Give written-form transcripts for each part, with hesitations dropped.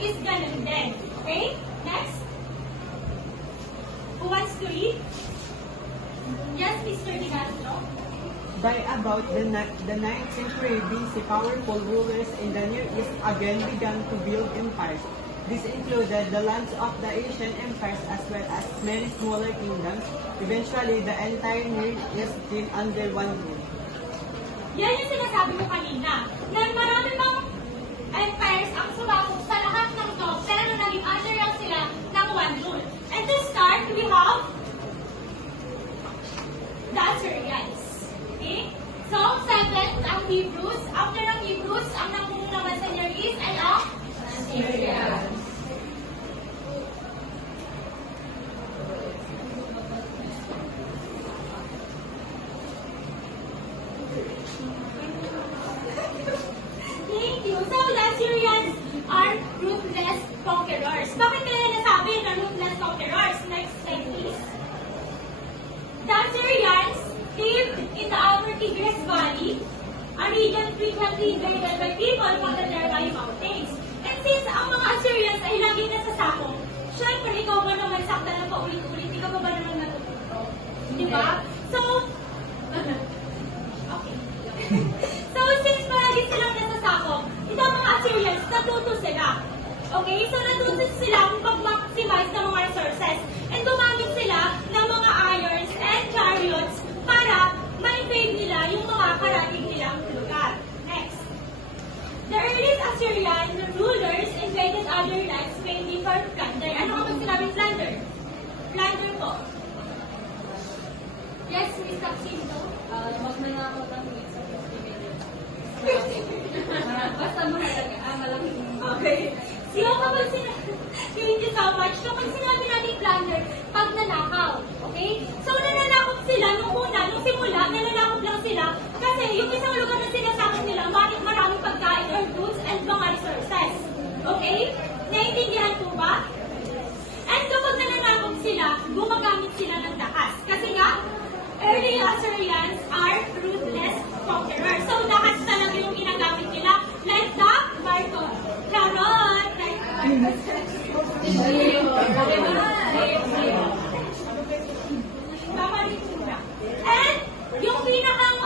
is ganun din. Okay? Next. Who wants to read? Yes, Mr. Ignacio. By about the 9th century BC, powerful rulers in the Near East again began to build empires. This included the lands of the Asian empires as well as many smaller kingdoms. Eventually, the entire Near East came under one rule. Yan yung sinasabi ko kanina, na marami bang empires ang sumabog sa lahat ng to, pero naging under lang sila ng one rule. And to start, we have the Assyrians. Okay? So, 7th ang Hebrews. After ng Hebrews, ang namuno naman sa Near East ay ang Assyrians. Thank you. So, the Assyrians are ruthless conquerors. Bakit kaya nasabi na ruthless conquerors? Next slide, please. The Assyrians lived in the upper Tigris Valley, a region frequently invaded by people from the nearby mountains. And since ang mga Assyrians ay lagi nasasakop, syempre ikaw ba naman sakta na paulit-ulit, ikaw ba naman natututo? Diba? So, okay. So, since palagi silang nasasakop, ito ang mga Assyrians, natuto sila. Okay? So, natuto sila kung pag-maximize ng mga resources. And gumamit sila ng mga irons and chariots para ma-invade nila yung mga karating nilang lugar. Next. The earliest Assyrian rulers invaded other lands mainly for plunder. Ano ka bang sinabing plunder? Plunder po. Yes, Miss Tapsinto? Wag na nga ako tanongin sa 50 million. Basta mahalaga, malaking. Okay. So, kapag thank you so much. Kapag sinabi natin plunder, pag nanakaw. Okay? So, nananakot sila nung una, nung simula, nananakot lang sila kasi yung isang lugar na sinasakot nila, maraming pagkain or goods and mga resources. Okay? Naintindihan po ba? And kapag nananakot sila, gumagamit sila ng dakas. Kasi nga, early Assyrians are ruthless conquerors. So, dakas talaga yung ginagamit nila. Like the Marco. Charot! And yung pinakang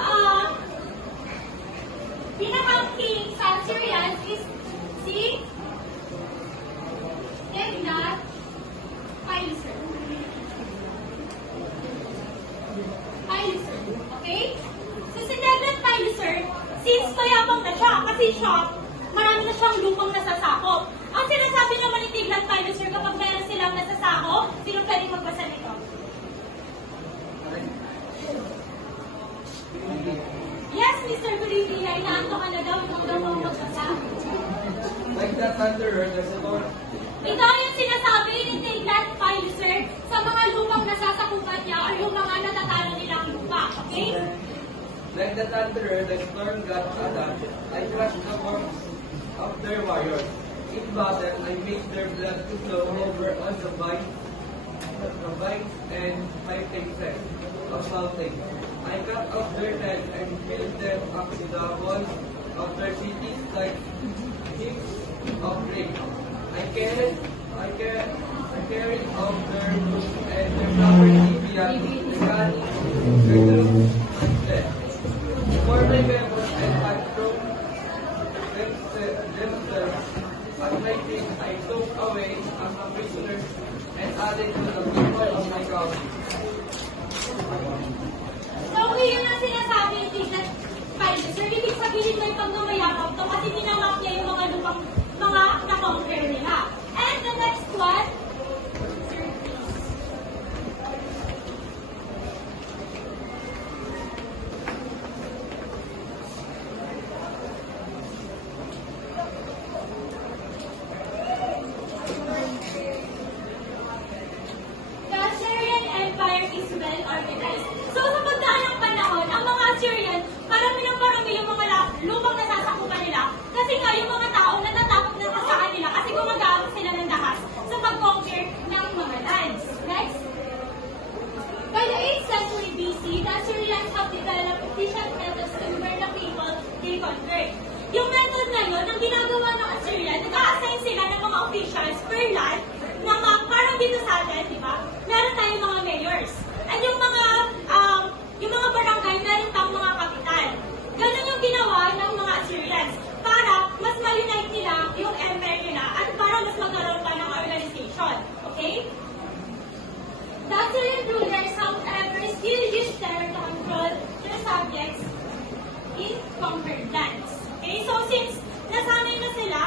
king sa Assyrians is si Tiglath-Pileser. Okay? So si Tiglath-Pileser, since mayabang na siya, kasi siya, marami na siyang lupang nasasakop. Ang sinasabi naman ni Tiglath-Pileser kapag meron silang nasasakop, sino pwedeng magbasa nito? Yes, Mr. Gulibila, inaanto ka na daw, ikaw daw ang magbasa. Like that thunderer, there's a Lord. Ito yung sinasabi ni Tiglath-Pileser sa mga lupang nasasakupan niya o yung mga natatalo nilang lupa. Okay? Like the thunderer, the storm got Adam. I crushed the forms of their warriors. In battle, I made their blood to flow over on the vines and my faces of mountains. I cut off their heads and filled them up to the walls of their cities like heaps of bricks. I carried off their roots and their property beyond the granite for my members and had thrown themselves at my feet. I took away as a prisoner and added to the people of my country. So, yun ang sinasabi ni Tiglath-Pileser. Ibig sabihin mo itong gumayakap to kasi tinamap niya yung mga lupang mga na-conquer nila. And the next one, the Assyrian Empire is well organized. So, sa pagdaan ng panahon, ang mga Assyrian, parami ng parami yung mga lupang nasasakupan nila. Kasi nga, yung mga tao officials per land na parang dito sa atin, di ba? Meron tayong mga mayors. At yung mga barangay, meron pang mga kapital. Ganun yung ginawa ng mga Assyrians para mas ma-unite nila yung empire nila at para mas magkaroon pa ng organization. Okay? The Assyrian rulers, however, still used terror to control their subjects in conquered lands. Okay? So, since nasanay na sila,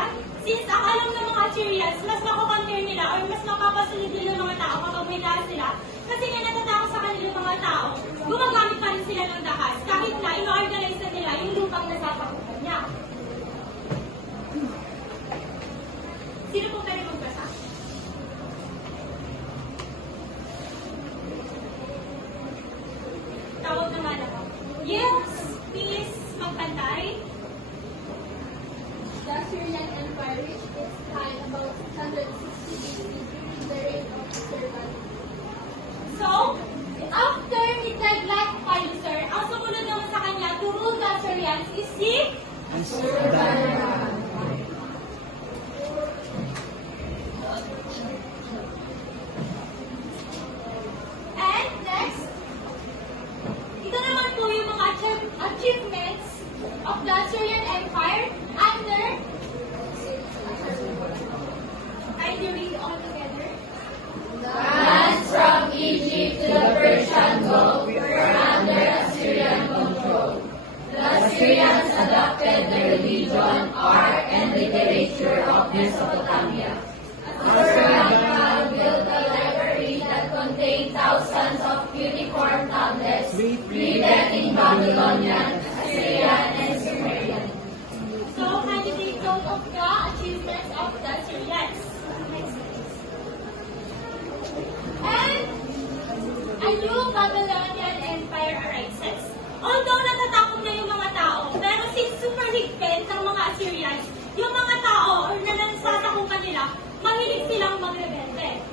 since ang alam ng mga Assyrians, mas makakonquer nila or mas mapapasunod nila ng mga tao kapag may dahas sila, kasi nga natatakot sa kanila yung mga tao, gumagamit pa rin sila ng dahas kahit na ino-organize na nila yung lupang nasasakupan niya. Sino po pwede magbasa? Tawag naman ako. Yes, please, magpantay. The Assyrian Empire reached its height about 660 BC during the reign of Sargon. So, after ni Tiglath-Pileser, ang sumunod naman sa kanya to rule the Assyrians is si And next, ito naman po yung mga achievements of the Assyrian Empire under, can you read all together? Lands from Egypt to the Persian Gulf were under Assyrian control. The Assyrians adopted the religion, art, and literature of Mesopotamia. Assyrian built a library that contained thousands of cuneiform tablets written in Babylonian, Assyrian, and Sumerian. So, can you take note of the achievements of the Assyrians? Next, please. And a new Babylonian Empire arises. Although natatakot na yung mga tao, pero since super higpit ng mga Assyrians, yung mga tao or na nasasakupan nila, mahilig silang magrebelde.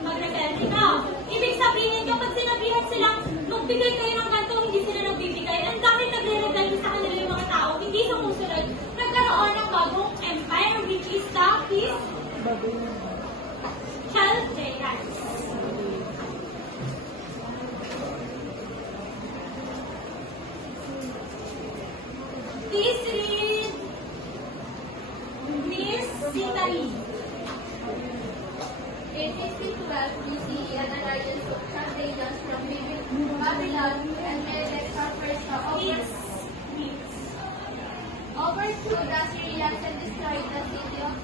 Magrebelde na. Ibig sabihin, kapag sinabihan silang magbigay kayo ng ganito, hindi sila nagbibigay. Ang dami nagre-rebelde sa kanila yung mga tao, hindi sumusunod. Nagkaroon ng bagong empire, which is the Chaldeans. Please read Miss Sitali. In 1612 BC, an alliance of Chaldeans from Babylon and Medes Persia overthrew the Assyrians and destroyed the city of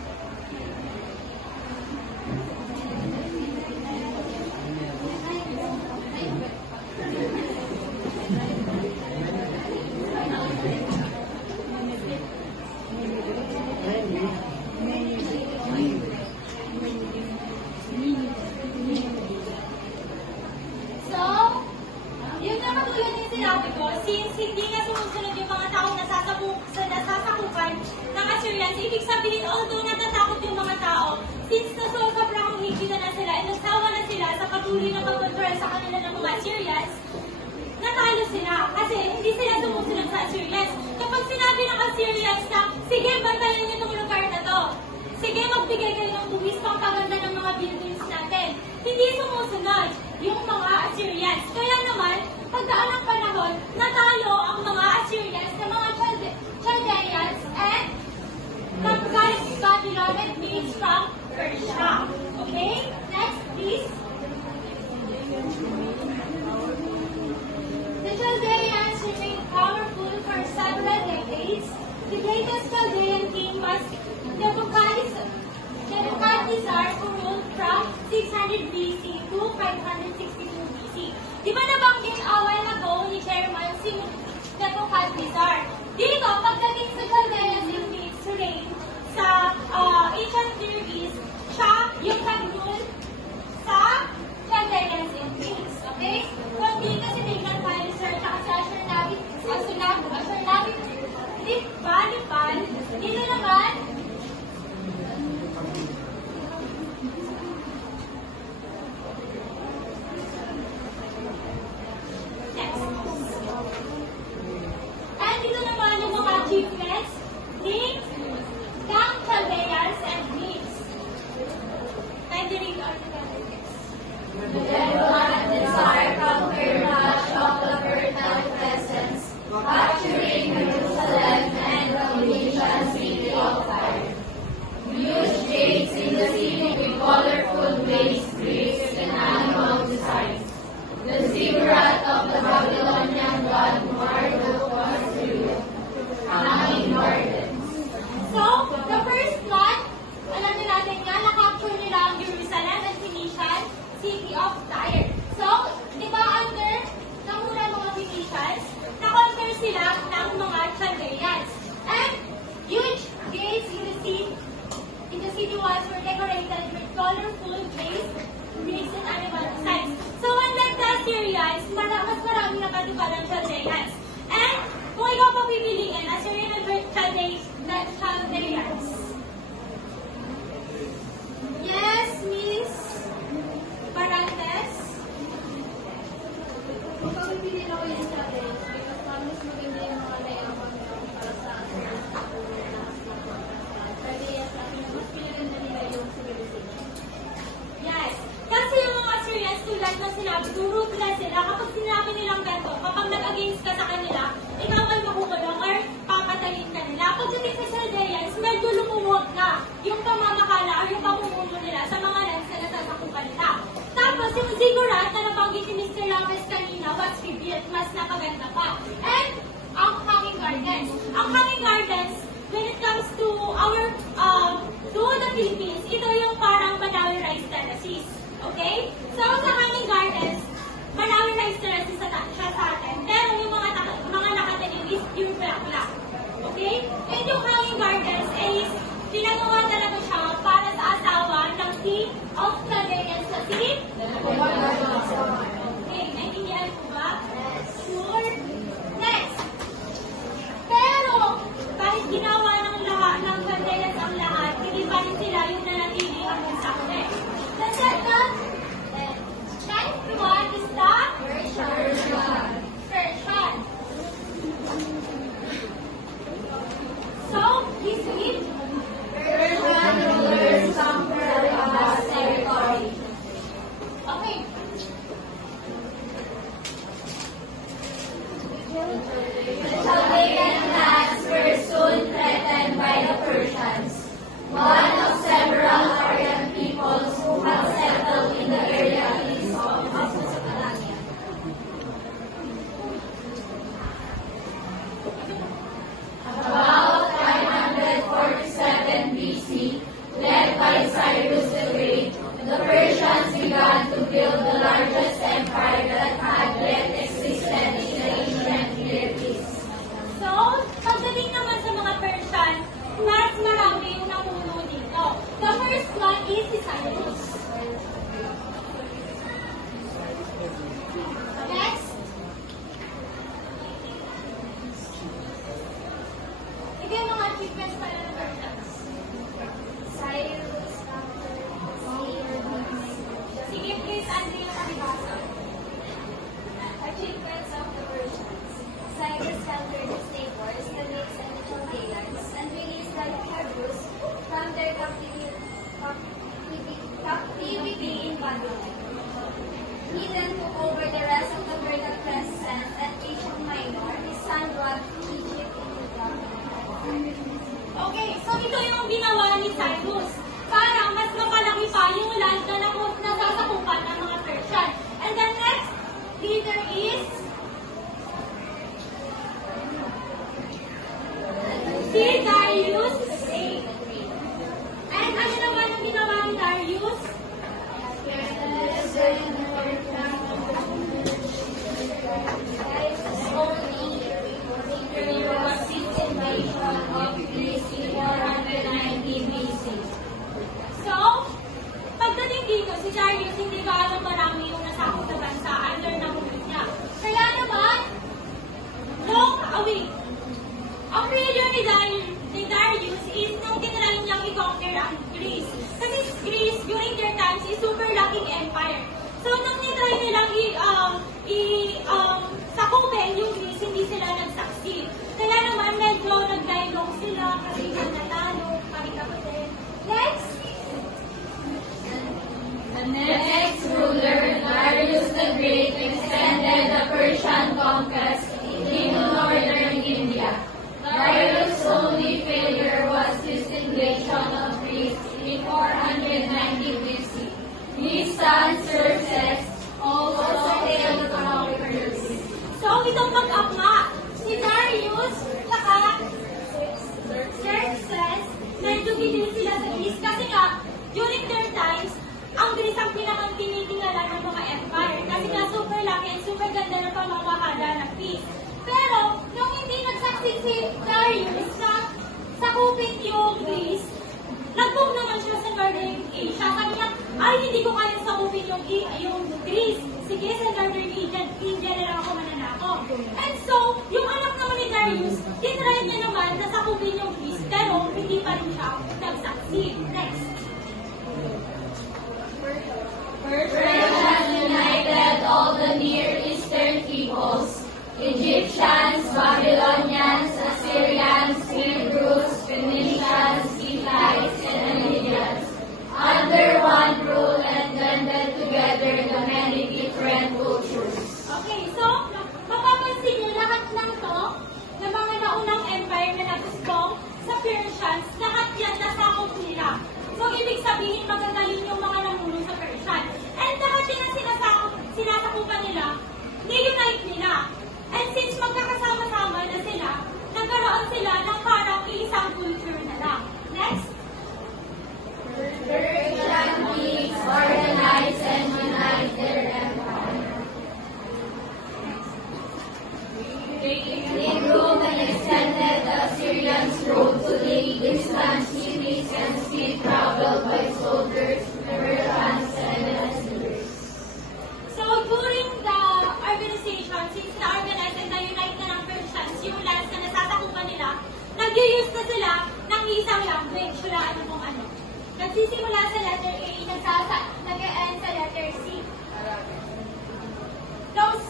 So, yun na katulad yung sinabi ko, since hindi na sumusunod yung mga taong nasasakupan ng Assyrians, ibig sabihin, although natatakot yung mga tao, since sobrang higpit na sila, at nagsawa na sila sa patuloy na pag-control sa kanila ng mga Assyrians, natalo sila kasi hindi sila sumusunod sa Assyrians. Kapag sinabi ng Assyrians na, sige, bantayan niyo itong lugar na to. Sige, magbigay kayo ng buwis pang paganda ng mga buildings natin. Hindi sumusunod yung mga Assyrians. Kaya naman, pagdaan ng panahon, natalo ang mga Assyrians sa mga Chaldeans and conquered Babylon and Medes from Persia. Okay? Next, please. The Chaldeans remained powerful for several decades. The greatest Chaldean king was Nebuchadnezzar, who ruled from 600 BC to 562 BC. Di ba nabanggit a while ago ni Chairman si Nebuchadnezzar? Dito, pagdating sa Chaldeans in Medes reign sa ancient Near East, siya yung nag-rule sa Chaldeans in Medes. Okay? Kung dito si Tiglath-Pileser at si Ashurnabit, dito naman, next. And dito naman yung mga achievements colorful Greeks and animal signs. So unlike the Assyrians, mas marami na katuparan Chaldeans. And kung ikaw papipiliin, Assyrian or Chaldeans? Yes, Miss Parantes? Kung pagpipili ako yung challenge, because mas maganda yung mga layawan para sa pwede yan sa akin, mas pinaganda nila yung civilization. Yes. Kasi yung mga Assyrians, tulad na sinabi, ruthless sila. Kapag sinabi nilang ganito, kapag nag-against ka sa kanila, ikaw ay makukulong or papatayin ka nila. Pagdating sa Chaldeans, medyo lumuwag na yung pamamakala or yung pamumuno nila sa mga lands na nasasakupan nila. Tapos yung ziggurat na nabanggit ni Mr. Lopez kanina was rebuilt, mas napaganda pa. And ang hanging gardens. Ang hanging gardens, when it comes to our, to the Philippines, ito yung parang Manawi Rice Terraces. Okay? So, sa hanging gardens, Manawi Rice Terraces siya sa atin. Pero yung mga nakatanim is pure bulaklak. Okay? And yung hanging gardens is, pinagawa talaga siya para sa asawa ng king of Chaldeans sa si? Okay, naintindihan po ba? Sure. Next. Pero, kahit ginawa ng lahat, ng Chaldeans ang lahat, hindi pa rin sila yung nanatili hanggang sa akin. The second one is the Persian. So, please read. Persian rulers conquered a vast territory. Okay. The Chaldean lands were soon threatened by the Persians, one of several Aryan peoples who had settled in the area east of Mesopotamia. About 547 BC, led by Cyrus the Great, the Persians began to build the largest empire that had yet existed in the ancient Near East. So, pagdating naman sa mga Persian, mas marami yung napuno dito. The first one is si Cyrus. Next. Ito yung mga achievements pala ng Persians. Cyrus, Sige, please, ano yung pakibasa? achievements of the Persians. Cyrus conquered the neighbors, the Greeks and the Chaldeans, and released the Hebrews from their captivity in Babylon. He then took over the rest of the Fertile Crescent and Asia Minor. His son brought Egypt into Babylon. Okay, so ito yung ginawa ni Cyrus. Para mas mapalaki pa yung land na nasasakupan ng mga Persian. And the next leader is si Darius. And ano naman ang ginawa ni Darius? So, pagdating dito, si Darius hindi gaano marami yung nasakot sa bansa under ng rule niya. Kaya naman, long away. Ang failure ni Darius is nung tinry niyang i-conquer ang Greece. Kasi Greece, during their times, is super laking empire. So, nung nitry nilang sakupin yung Greece, hindi sila nag-succeed. Kaya naman, medyo nag-dialogue sila kasi nanalo, kapatid. Next! The next ruler, Darius the Great, extended the Persian conquest into northern India. Darius' only failure was his invasion of Greece in 490 BC. His son Xerxes also failed to conquer Greece. So, itong mag-ama, si Darius, saka Xerxes, medyo bigil sila sa Greece kasi nga, during their times, ang Greece ang pinakang tinitingala ng mga empire. Kasi nga, super laki and super ganda ng pamamahala ng Greece. Pero, nung hindi nag-succeed si Darius na sakupin yung Greece, nag-boom naman siya sa Northern Asia. Sabi niya, ay hindi ko kayang sakupin yung Greece. Sige, sa Northern India na lang ako mananako. And so, yung anak naman ni Darius, tinry niya naman na sakupin yung Greece, pero hindi pa rin siya nag-succeed. Next. Persia united all the Near Eastern peoples, Egyptians, Babylonians, Assyrians, Hebrews, Phoenicians, Hittites, and Lydians, under one rule and blended together the many different cultures. Okay, so, mapapansin niyo lahat ng to, na mga naunang empire na naguspong sa Persians, lahat yan nasakop nila. So, ibig sabihin, magagaling yung mga namuno sa Persian. And lahat yan ang sinasakupan nila, ni-unite nila. And since magkakasama-sama na sila, nagkaroon sila ng parang isang culture na lang. Next. Persian kings organized and unite their empire. They ruled and extended the Assyrians' rule to lay distant cities and speed traveled by soldiers, Persians, and Assyrians. So, during the organization, since na-organize and na-unite na ng Persians, yung lands na nasasakupan nila, nag-use na sila ng isang language. Wala ano kung ano. Nagsisimula sa letter A, nag-end sa letter C. Those,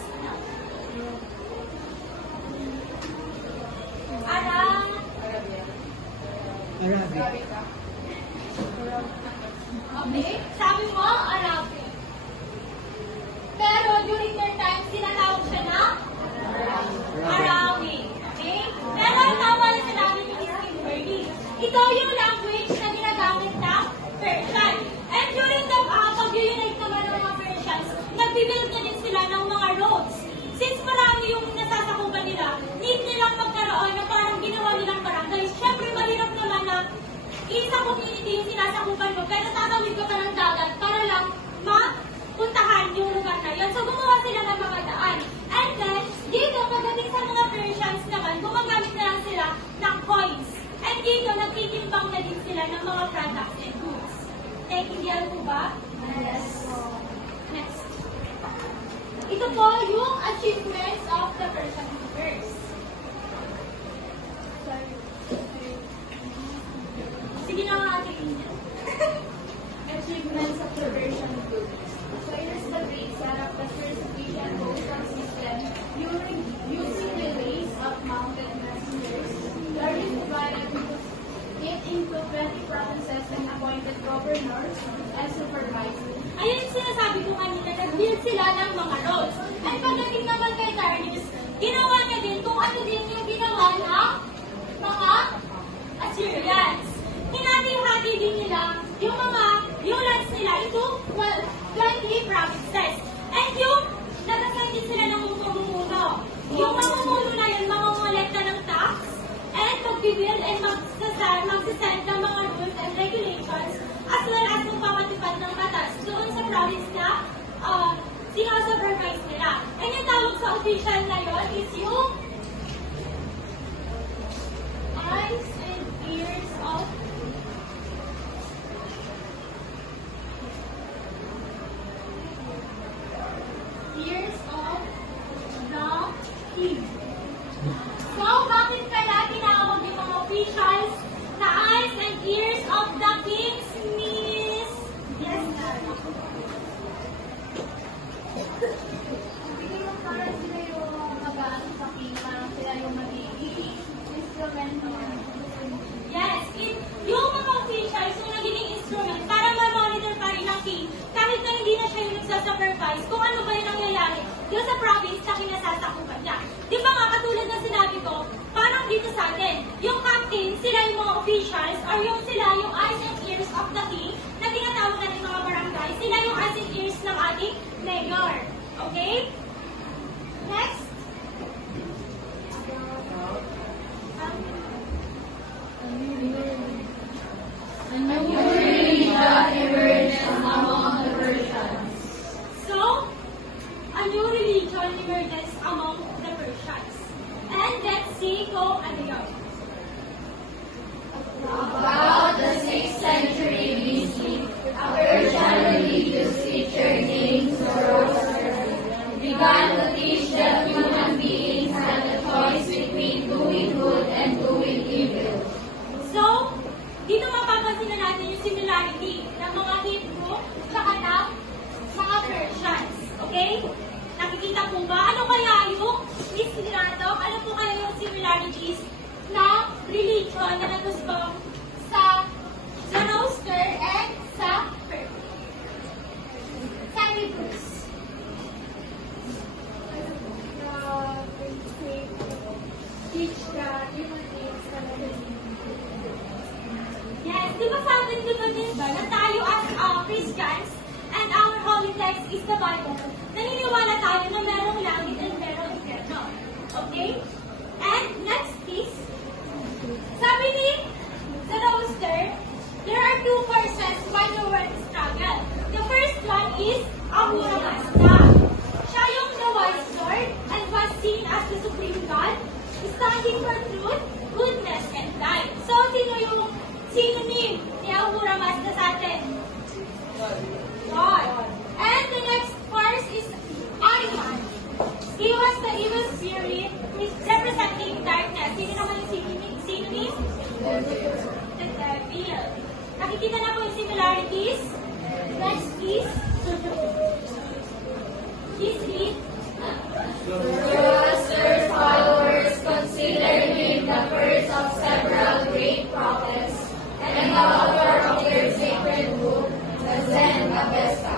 Arabic. Okay? Sabi mo, Arabic. Pero during their time, sinatawag siya na Arabic. Okay? Pero ang tama na sinabi ni Miss Kimberly, ito yung language na ginagamit ng Persian. And during the pag-unite naman ng mga Persians, nag-build na din sila ng mga roads. Since marami yung nasasakupan nila, need nilang magkaroon na parang ginawa nilang barangay. Siyempre, mahirap naman na isang community yung sinasakupan mo, pero tatawid ka pa ng dagat para lang mapuntahan yung lugar na yun. So, gumawa sila ng mga daan. And then, dito, pagdating sa mga Persians naman, gumagamit na lang sila ng coins. And dito, nagtitimbang na din sila ng mga products and goods. Naintindihan po ba? Yes. Next. Ito po yung achievements of the Persian rulers. Sige na nga ating inyo. Achievements of the Persian rulers. Cyrus the Great set up the first Persian postal system using the ways of mounted messengers. Darius divided it into 20 provinces and appointed governors and supervisors. Ayun yung sinasabi ko kanina, nag-build sila ng mga roads. At pagdating naman kay Darius, ginawa niya din kung ano din yung ginawa ng mga Assyrians. Hinati-hati din nila yung lands nila into 20 provinces. And yung nag-assign din sila ng mamumuno. Yung mamumuno na yun, mamamolekta ng tax, and mag-build and mag-send ng mga rules and regulations, as well as magpapatupad ng batas doon sa province na sinusupervise nila. And yung tawag sa official na yun is yung eyes and ears of the king. So, bakit kaya tinawag yung mga officials na eyes and ears of the kings, Miss? Yes, Parang sila yung mag-aano sa king, parang sila yung magiging instrument Yes, yung mga officials yung nagiging instrument para ma-monitor pa rin ng king kahit na hindi na siya yung nagsa-supervise kung ano ba yung nangyayari doon sa province na kinasasakupan niya. Di ba nga, katulad na sinabi ko, parang dito sa atin, yung captain, sila yung mga officials, or yung sila yung eyes and ears of the king, na tinatawag natin mga barangay, sila yung eyes and ears ng ating mayor. Okay? Next. A new religion emerged among the Persians. So, a new religion emerges among the Persians. And let's see kung ano yun. About the 6th papansin na natin yung similarity ng mga Hebrew tsaka ng mga Persians. Okay? Nakikita po ba? Ano kaya yung misinatok? Ano po kaya yung similarities ng religion na nagusbong sa Zoroaster and sa Hebrews? Teach the human beings the Yes, di ba sabi ko ba din ba na tayo as Christians and our holy text is the Bible, naniniwala tayo na merong langit and merong inferno. Okay? And next is, sabi ni Zoroaster, there are two forces why the world struggle. The first one is Ahura Mazda. Siya yung the wise Lord and was seen as the supreme God, standing for truth, goodness, and light. So, sino ni Ahura Mazda sa atin? God. And the next force is Ahriman. He was the evil spirit representing darkness. Sino naman yung sino ni? The devil. Nakikita na po yung similarities? Next, please. Please read. Zoroaster's followers consider him the first of several great prophets and the author of their sacred book, the Zen Avesta.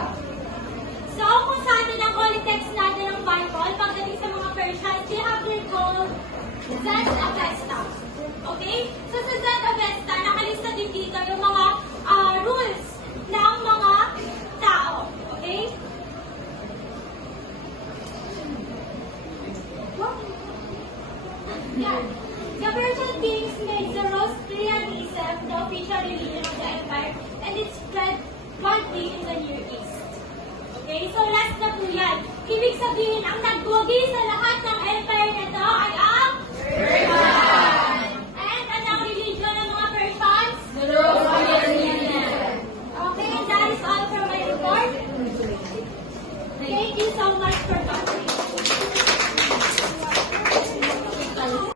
So, kung sa atin ang holy text natin ng Bible, pagdating sa mga Persians, they have their called Zen Avesta. Okay? So, sa Zen Avesta, nakalista din dito yung mga rules ng mga tao. Okay? Yeah. The Persian kings made Zoroastrianism the official religion of the empire and it spread widely in the Near East. Okay, so last na po yan. Ibig sabihin, ang nagbugi sa lahat ng empire na to ay ang Persian!